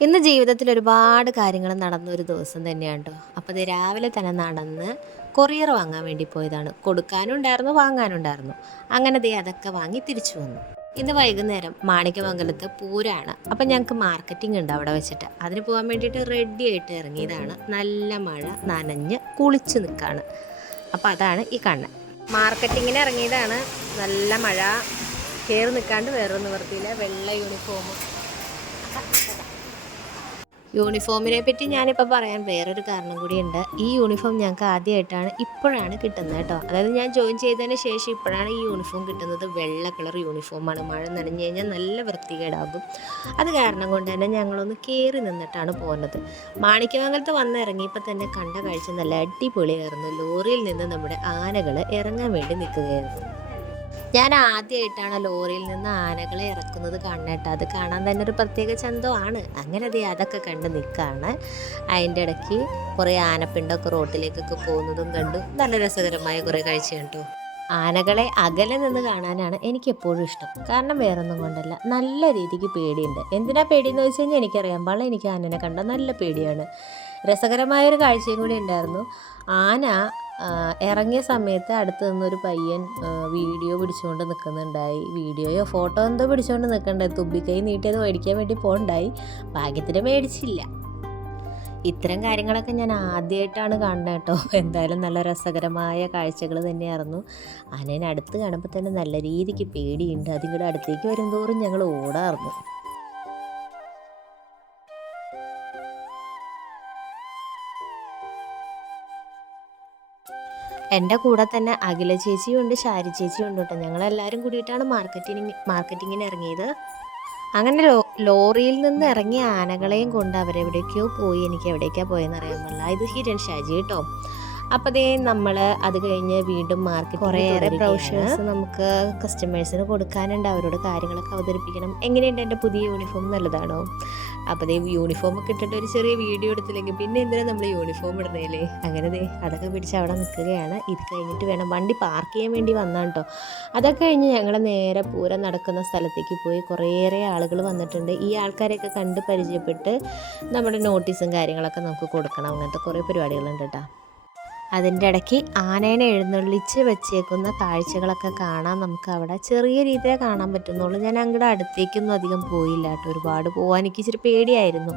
ഇന്ന് ജീവിതത്തിൽ ഒരുപാട് കാര്യങ്ങൾ നടന്ന ഒരു ദിവസം തന്നെയാണ് കേട്ടോ അപ്പോൾ ഇത് രാവിലെ തന്നെ നടന്ന് കൊറിയർ വാങ്ങാൻ വേണ്ടി പോയതാണ്. കൊടുക്കാനുണ്ടായിരുന്നു വാങ്ങാനുണ്ടായിരുന്നു. അങ്ങനെ ദേ അതൊക്കെ വാങ്ങി തിരിച്ചു വന്നു. ഇന്ന് വൈകുന്നേരം മാണിക്യമംഗലത്ത് പൂരാണ്. അപ്പം ഞങ്ങൾക്ക് മാർക്കറ്റിംഗ് ഉണ്ട് അവിടെ വെച്ചിട്ട്. അതിന് പോകാൻ വേണ്ടിയിട്ട് റെഡി ആയിട്ട് ഇറങ്ങിയതാണ്. നല്ല മഴ നനഞ്ഞ് കുളിച്ച് നിൽക്കുകയാണ് അപ്പോൾ അതാണ് ഈ കണ്ണ്. മാർക്കറ്റിങ്ങിന് ഇറങ്ങിയതാണ്. നല്ല മഴ. കയറി നിൽക്കാണ്ട് വേറൊന്നും നിവർത്തിയില്ല വെള്ള യൂണിഫോം യൂണിഫോമിനെ പറ്റി ഞാനിപ്പോൾ പറയാൻ വേറൊരു കാരണം കൂടിയുണ്ട്. ഈ യൂണിഫോം ഞങ്ങൾക്ക് ആദ്യമായിട്ടാണ് ഇപ്പോഴാണ് കിട്ടുന്നത് കേട്ടോ. അതായത് ഞാൻ ജോയിൻ ചെയ്തതിന് ശേഷം ഇപ്പോഴാണ് ഈ യൂണിഫോം കിട്ടുന്നത്. വെള്ള കളർ യൂണിഫോമാണ് മഴ നനഞ്ഞു കഴിഞ്ഞാൽ നല്ല വൃത്തികേടാകും. അത് കാരണം കൊണ്ട് തന്നെ ഞങ്ങളൊന്ന് കയറി നിന്നിട്ടാണ് പോകുന്നത് മാണിക്യമംഗലത്ത് വന്നിറങ്ങിയപ്പോൾ തന്നെ കണ്ട കാഴ്ച നല്ല അടിപൊളിയായിരുന്നു. ലോറിയിൽ നിന്ന് നമ്മുടെ ആനകൾ ഇറങ്ങാൻ വേണ്ടി നിൽക്കുകയായിരുന്നു. ഞാൻ ആദ്യമായിട്ടാണ് ലോറിയിൽ നിന്ന് ആനകളെ ഇറക്കുന്നത് കാണുന്നത്. അത് കാണാൻ തന്നെ ഒരു പ്രത്യേക ചന്തമാണ്. അങ്ങനെ അതെ അതൊക്കെ കണ്ട് നിൽക്കുകയാണ് അതിന്റെ ഇടയ്ക്ക് കുറേ ആനപ്പിണ്ടൊക്കെ റോട്ടിലേക്കൊക്കെ പോകുന്നതും കണ്ടു. നല്ല രസകരമായ കുറേ കാഴ്ച കണ്ടു. ആനകളെ അകലെ നിന്ന് കാണാനാണ് എനിക്ക് എപ്പോഴും ഇഷ്ടം. കാരണം വേറൊന്നും കൊണ്ടല്ല. നല്ല രീതിക്ക് പേടിയുണ്ട്. എന്തിനാ പേടിയെന്ന് വെച്ച് കഴിഞ്ഞാൽ എനിക്കറിയാൻ പാടില്ല എനിക്ക് ആനനെ കണ്ട നല്ല പേടിയാണ്. രസകരമായൊരു കാഴ്ചയും കൂടി ഉണ്ടായിരുന്നു. ആന ഇറങ്ങിയ സമയത്ത് അടുത്ത് നിന്നൊരു പയ്യൻ വീഡിയോ പിടിച്ചുകൊണ്ട് നിൽക്കുന്നുണ്ടായി. വീഡിയോയോ ഫോട്ടോ എന്തോ പിടിച്ചുകൊണ്ട് നിൽക്കണ്ടായി. തുമ്പിക്കൈ നീട്ടിയത് മേടിക്കാൻ വേണ്ടി പോകണ്ടായി ഭാഗ്യത്തിന് മേടിച്ചില്ല. ഇത്തരം കാര്യങ്ങളൊക്കെ ഞാൻ ആദ്യമായിട്ടാണ് കാണുന്നത് കേട്ടോ. എന്തായാലും നല്ല രസകരമായ കാഴ്ചകൾ തന്നെയായിരുന്നു. ആനേനെ അടുത്ത് കാണുമ്പോൾ തന്നെ നല്ല രീതിക്ക് പേടിയുണ്ട്. അതിങ്ങോട്ട് അടുത്തേക്ക് വരുന്തോറും ഞങ്ങൾ ഓടാറുന്നു എന്റെ കൂടെ തന്നെ അഖില ചേച്ചിയും ഉണ്ട് ശാരി ചേച്ചിയും ഉണ്ട് കേട്ടോ. ഞങ്ങളെല്ലാവരും കൂടിയിട്ടാണ് മാർക്കറ്റിംഗ് മാർക്കറ്റിങ്ങിന് ഇറങ്ങിയത്. അങ്ങനെ ലോ ലോറിയിൽ നിന്ന് ഇറങ്ങിയ ആനകളെയും കൊണ്ട് അവരെവിടേക്കോ പോയി എനിക്ക് എവിടേക്കാണ് പോയെന്ന് അറിയാൻ ഇത് ഹിരൺ ഷാജി കേട്ടോ. അപ്പോൾ അതേ നമ്മൾ അത് കഴിഞ്ഞ് വീണ്ടും മാർക്കറ്റ് കുറേയേറെ പ്രൊഫഷൻസ് നമുക്ക് കസ്റ്റമേഴ്സിന് കൊടുക്കാനുണ്ട്. അവരോട് കാര്യങ്ങളൊക്കെ അവതരിപ്പിക്കണം. എങ്ങനെയുണ്ട് എന്റെ പുതിയ യൂണിഫോം നല്ലതാണോ? അപ്പോൾ അതേ യൂണിഫോം ഒക്കെ ഇട്ടിട്ട് ഒരു ചെറിയ വീഡിയോ എടുത്തില്ലെങ്കിൽ പിന്നെ എന്തിനാ നമ്മൾ യൂണിഫോം ഇടുന്നതല്ലേ അങ്ങനെ ദേ അതൊക്കെ പിടിച്ച് അവിടെ നിൽക്കുകയാണ്. ഇത് കഴിഞ്ഞിട്ട് വേണം വണ്ടി പാർക്ക് ചെയ്യാൻ വേണ്ടി വന്നാണ് കേട്ടോ അതൊക്കെ കഴിഞ്ഞ് ഞങ്ങൾ നേരെ പൂരം നടക്കുന്ന സ്ഥലത്തേക്ക് പോയി കുറേയേറെ ആളുകൾ വന്നിട്ടുണ്ട്. ഈ ആൾക്കാരെയൊക്കെ കണ്ട് പരിചയപ്പെട്ട് നമ്മുടെ നോട്ടീസും കാര്യങ്ങളൊക്കെ നമുക്ക് കൊടുക്കണം. അങ്ങനത്തെ കുറേ പരിപാടികളുണ്ട് കേട്ടോ അതിന്റെ ഇടയ്ക്ക് ആനേനെ എഴുന്നള്ളിച്ച് വെച്ചേക്കുന്ന കാഴ്ചകളൊക്കെ കാണാൻ നമുക്ക് അവിടെ ചെറിയ രീതിയിൽ കാണാൻ പറ്റുന്നുള്ളൂ. ഞാൻ അങ്ങോട്ട് അടുത്തേക്കൊന്നും അധികം പോയില്ല കേട്ടോ. ഒരുപാട് പോകാൻ എനിക്ക് ഇച്ചിരി പേടിയായിരുന്നു.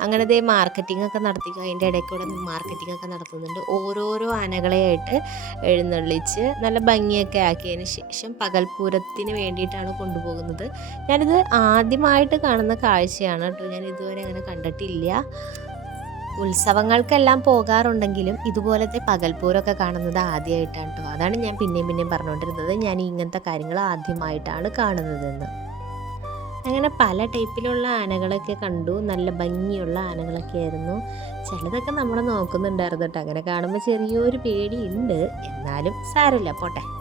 അങ്ങനെ ദേ മാർക്കറ്റിംഗ് ഒക്കെ നടത്തി അതിന്റെ ഇടയ്ക്കൂടെ മാർക്കറ്റിംഗ് ഒക്കെ നടത്തുന്നുണ്ട്. ഓരോരോ ആനകളെയായിട്ട് എഴുന്നള്ളിച്ച് നല്ല ഭംഗിയൊക്കെ ആക്കിയതിന് ശേഷം പകൽപൂരത്തിന് വേണ്ടിയിട്ടാണ് കൊണ്ടുപോകുന്നത്. ഞാനിത് ആദ്യമായിട്ട് കാണുന്ന കാഴ്ചയാണ് കേട്ടോ. ഞാൻ ഇതുവരെ അങ്ങനെ കണ്ടിട്ടില്ല. ഉത്സവങ്ങൾക്കെല്ലാം പോകാറുണ്ടെങ്കിലും ഇതുപോലത്തെ പകൽപൂരൊക്കെ കാണുന്നത് ആദ്യമായിട്ടാണ് കേട്ടോ അതാണ് ഞാൻ പിന്നെയും പിന്നെയും പറഞ്ഞുകൊണ്ടിരുന്നത്. ഞാൻ ഇങ്ങനത്തെ കാര്യങ്ങൾ ആദ്യമായിട്ടാണ് കാണുന്നതെന്ന്. അങ്ങനെ പല ടൈപ്പിലുള്ള ആനകളൊക്കെ കണ്ടു. നല്ല ഭംഗിയുള്ള ആനകളൊക്കെ ആയിരുന്നു ചിലതൊക്കെ നമ്മൾ നോക്കുന്നുണ്ടായിരുന്നു കേട്ടോ അങ്ങനെ കാണുമ്പോൾ ചെറിയൊരു പേടിയുണ്ട്. എന്നാലും സാരമില്ല. പോട്ടെ.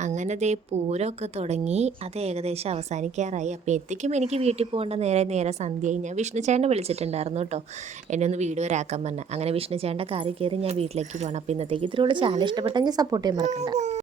അങ്ങനെ ദേ പൂരമൊക്കെ തുടങ്ങി. അത് ഏകദേശം അവസാനിക്കാറായി. അപ്പോൾ എത്തിക്കും എനിക്ക് വീട്ടിൽ പോകേണ്ട നേരെ നേരെ സന്ധ്യയായി. ഞാൻ വിഷ്ണു ചേട്ടനെ വിളിച്ചിട്ടുണ്ടായിരുന്നു കേട്ടോ. എന്നെ ഒന്ന് വീട് വരെ ആക്കാൻ പറഞ്ഞ. അങ്ങനെ വിഷ്ണു ചേട്ടന്റെ കാറിൽ കയറി ഞാൻ വീട്ടിലേക്ക് പോകണം. അപ്പോൾ ഇന്നത്തേക്ക് ഇത്രയുള്ള ചാനൽ ഇഷ്ടപ്പെട്ടെങ്കിൽ സപ്പോർട്ട് ചെയ്യാൻ മറക്കണ്ട.